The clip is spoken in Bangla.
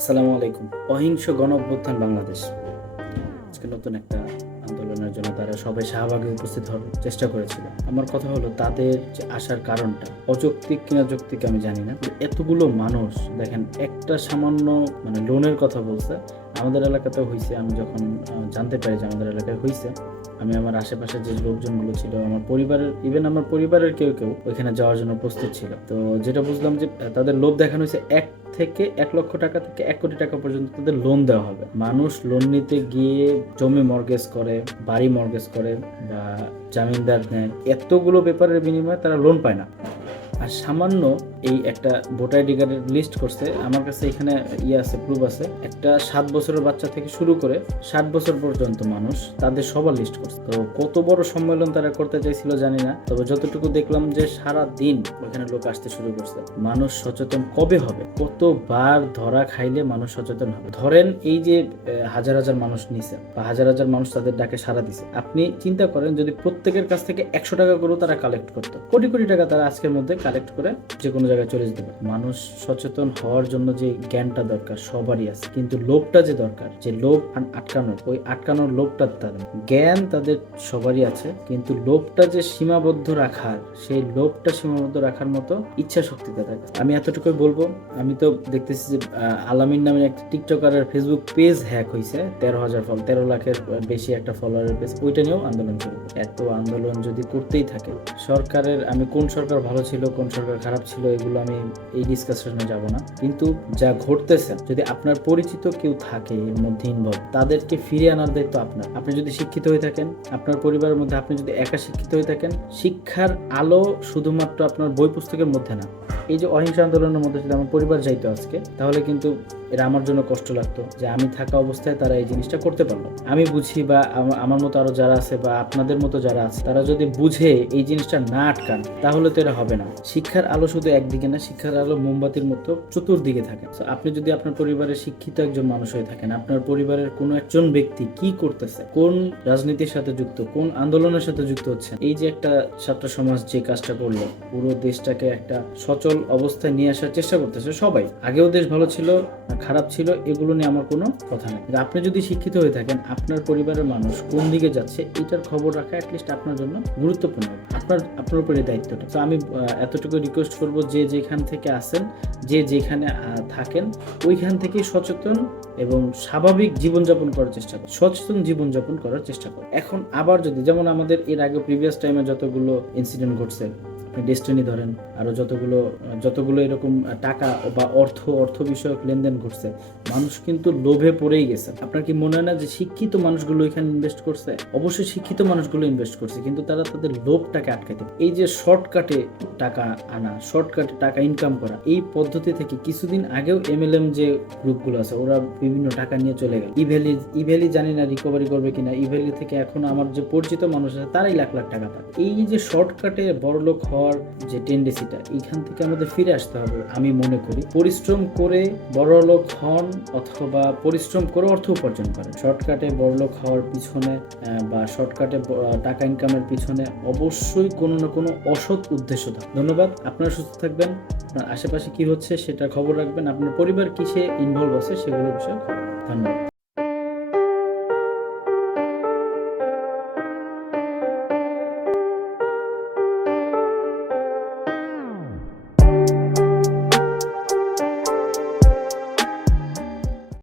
আসসালামু আলাইকুম। অহিংস গণ অভ্যুত্থান বাংলাদেশ। আজকে নতুন একটা আন্দোলনের জন্য তারা সবাই শাহবাগে উপস্থিত হওয়ার চেষ্টা করেছিল। আমার কথা হলো, তাদের যে আসার কারণটা, অযৌক্তিক কিনা যৌক্তিক আমি জানি না এতগুলো মানুষ, দেখেন, একটা সামান্য মানে লোনের কথা বলছে আমাদের এলাকাতেও হয়েছে আমি যখন জানতে পারি যে আমাদের এলাকায় হয়েছে আমি আমার আশেপাশে যে লোকজনগুলো ছিল, আমার পরিবারের ইভেন আমার পরিবারের কেউ কেউ ওইখানে যাওয়ার জন্য প্রস্তুত ছিল। তো যেটা বুঝলাম যে তাদের লোভ দেখানো হয়েছে এক থেকে এক লক্ষ টাকা থেকে এক কোটি টাকা পর্যন্ত তাদের লোন দেওয়া হবে। মানুষ লোন নিতে গিয়ে জমি মর্গেজ করে, বাড়ি মর্গেজ করে বা জামিনদার নেয়, এতগুলো ব্যাপারের বিনিময়ে তারা লোন পায় না। আর সামান্য এই একটা ভোটার আইডি কার্ডের লিস্ট করছে। আমার কাছে এখানে ইয়ে আছে প্রুফ আছে। একটা সাত বছরের বাচ্চা থেকে শুরু করে ষাট বছর পর্যন্ত মানুষ তাদের সবার লিস্ট করছে। তো কত বড় সম্মেলন তারা করতে চাইছিল জানি না। তবে যতটুকু দেখলাম যে সারা দিন ওখানে লোক আসতে শুরু করছে। মানুষ সচেতন কবে হবে? কতবার ধরা খাইলে মানুষ সচেতন হবে? ধরেন এই যে হাজার হাজার মানুষ নিছে বা হাজার হাজার মানুষ তাদের ডাকে সারা দিছে। আপনি চিন্তা করেন যদি প্রত্যেকের কাছ থেকে একশো টাকা করেও তারা কালেক্ট করতো। কোটি কোটি টাকা তারা আজকের মধ্যে কালেক্ট করে যে কোনো জায়গায় চলে যেতে পারে। মানুষ সচেতন হওয়ার জন্য যে জ্ঞানটা দরকার, সবারই আছে। কিন্তু লোভটা যে দরকার, যে লোভ আটকানোর, ওই আটকানোর লোভটা তাদের জ্ঞান তাদের সবারই আছে, কিন্তু লোভটা যে সীমাবদ্ধ রাখার, সেই লোভটা সীমাবদ্ধ রাখার মতো ইচ্ছা শক্তি তাদের আমি এতটুকুই বলব, আমি তো দেখতেছি যে আলামিন নামের একটা টিকটকারের ফেসবুক পেজ হ্যাক হয়েছে তেরো হাজার ফল তেরো লাখের বেশি একটা ফলোয়ারের পেজ ওইটা নিয়েও আন্দোলন করব এত আন্দোলন যদি করতেই থাকে, সরকারের, আমি কোন সরকার ভালো ছিল কোন সরকার খারাপ ছিল, এগুলো আমি এই ডিসকাশনে যাব না। কিন্তু যা ঘটতেছে, যদি আপনার পরিচিত কেউ থাকে, এর মধ্যে ইনভলভ তাদেরকে ফিরে আনার দায়িত্ব আপনার। আপনি যদি শিক্ষিত হয়ে থাকেন, আপনার পরিবারের মধ্যে আপনি যদি একা শিক্ষিত হয়ে থাকেন, শিক্ষার আলো শুধুমাত্র আপনার বই পুস্তকের মধ্যে না। এই যে অহিংস আন্দোলনের মধ্যে যদি আমার পরিবার যাইতো আজকে, তাহলে কিন্তু এটা আমার জন্য কষ্ট লাগতো যে আমি থাকা অবস্থায় তারা এই জিনিসটা করতে পারল। আমি বুঝি বা আমার মতো আরও যারা আছে বা আপনাদের মতো যারা আছে, তারা যদি বুঝে এই জিনিসটা না আটকান, তাহলে তো এটা হবে না। শিক্ষার আলো শুধু একদিকে না, শিক্ষার আলো মোমবাতির মতো চতুর্দিকে থাকে। আপনি যদি আপনার পরিবারের শিক্ষিত একজন মানুষ হয়ে থাকেন, আপনার পরিবারের কোনো একজন ব্যক্তি কি করতেছে, কোন রাজনীতির সাথে যুক্ত, কোন আন্দোলনের সাথে যুক্ত হচ্ছে এই যে একটা ছাত্র সমাজ যে কাজটা করল, পুরো দেশটাকে একটা সচল অবস্থায় নিয়ে আসার চেষ্টা করতেছে সবাই। আগেও দেশ ভালো ছিল, খারাপ ছিল, এগুলো নিয়ে আমার কোনো কথা নেই। আপনি যদি শিক্ষিত হয়ে থাকেন, আপনার পরিবারের মানুষ কোন দিকে যাচ্ছে, এটার খবর রাখা অ্যাটলিস্ট আপনার জন্য গুরুত্বপূর্ণ। আপনার আপনার উপরে দায়িত্বটা। তো আমি এতটুকু রিকোয়েস্ট করব যে যেখান থেকে আসেন যে যেখানে থাকেন, ওইখান থেকে সচেতন এবং স্বাভাবিক জীবনযাপন করার চেষ্টা করুন। সচেতন জীবনযাপন করার চেষ্টা করুন। এখন আবার যদি, যেমন আমাদের এর আগে প্রিভিয়াস টাইমে যতগুলো ইনসিডেন্ট ঘটছে ডেস্টিনি ধরেন, আরও যতগুলো যতগুলো এরকম টাকা বা অর্থ অর্থ বিষয়ক লেনদেন ঘটছে, মানুষ কিন্তু লোভে পড়েই গেছে। আপনার কি মনে হয় না যে শিক্ষিত মানুষগুলো এখানে ইনভেস্ট করছে? অবশ্যই শিক্ষিত মানুষগুলো ইনভেস্ট করছে, কিন্তু তারা তাদের লোভটাকে আটকাইতে এই যে শর্টকাটে টাকা আনা শর্টকাটে টাকা ইনকাম করা, এই পদ্ধতি থেকে কিছুদিন আগেও এমএলএম যে গ্রুপগুলো আছে, ওরা বিভিন্ন টাকা নিয়ে চলে গেল। ইভ্যালি ইভ্যালি জানি না রিকভারি করবে কিনা ইভ্যালি থেকে এখন আমার যে পরিচিত মানুষ আছে, তারাই লাখ লাখ টাকা পায়। এই যে শর্টকাটে বড়লোক হওয়ার যে টেন্ডেন্সিটা এখান থেকে আমাদের ফিরে আসতে হবে, আমি মনে করি। পরিশ্রম করে বড়লোক হন অথবা পরিশ্রম করে অর্থ উপার্জন করেন। শর্টকাটে বড়লোক হওয়ার পিছনে বা শর্টকাটে টাকা ইনকামের পিছনে অবশ্যই কোনো না কোনো অসৎ উদ্দেশ্য থাকে। ধন্যবাদ। আপনারা সুস্থ থাকবেন। আপনার আশেপাশে কি হচ্ছে সেটা খবর রাখবেন। আপনার পরিবার কিসে ইনভলভ আছে সেগুলো বিষয়ে ধন্যবাদ।